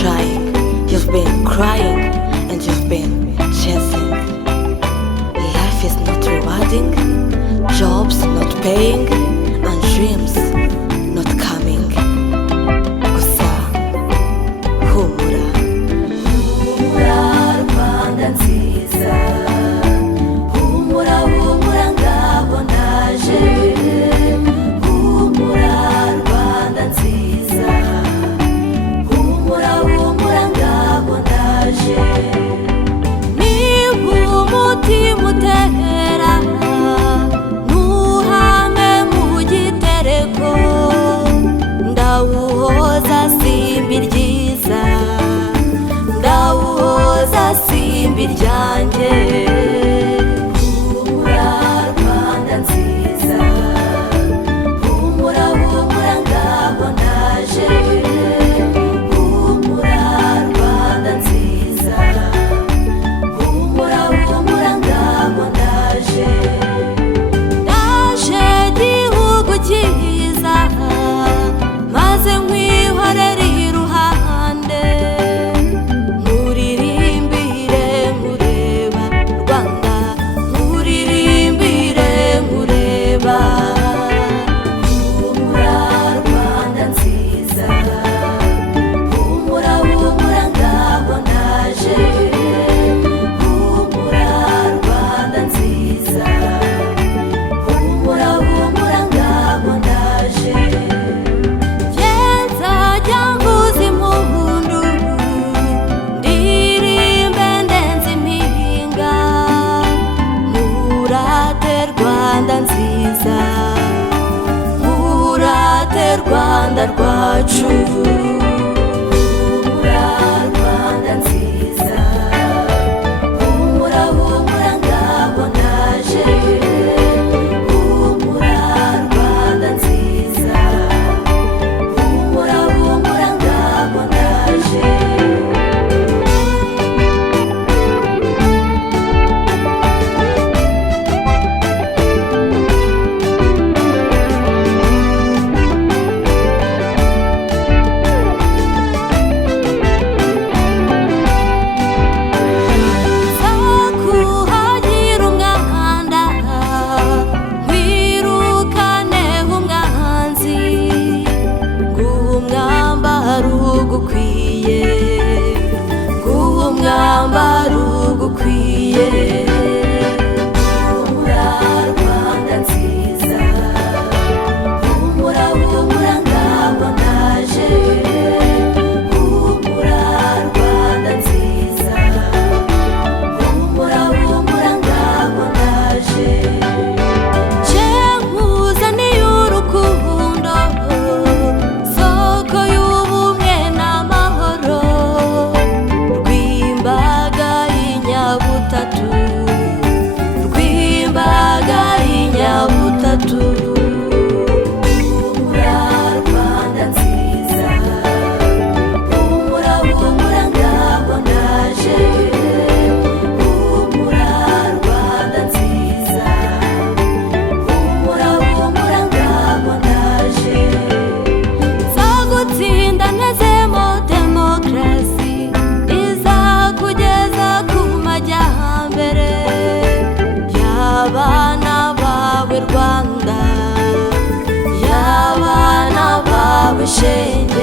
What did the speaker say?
Trying, you've been crying, and you've been chasing. Life is not rewarding, jobs not paying, and dreams not coming. Gusa humura, humura Rwanda nziza, humura humura ngabo ndaje, humura Rwanda nziza. Niba umutima utera ntuhame mu gitereko, ndawuhoza simbi ryiza, ndawuhoza simbi ryanjye. Humura Rwanda nziza, humura humura ngabo ndaje. Rwanda rwacu, humura Rwanda nziza, humura humura ngabo ndaje, humura Rwanda nziza, humura humura ngabo ndaje. Rwanda, y'abana bawe shenge.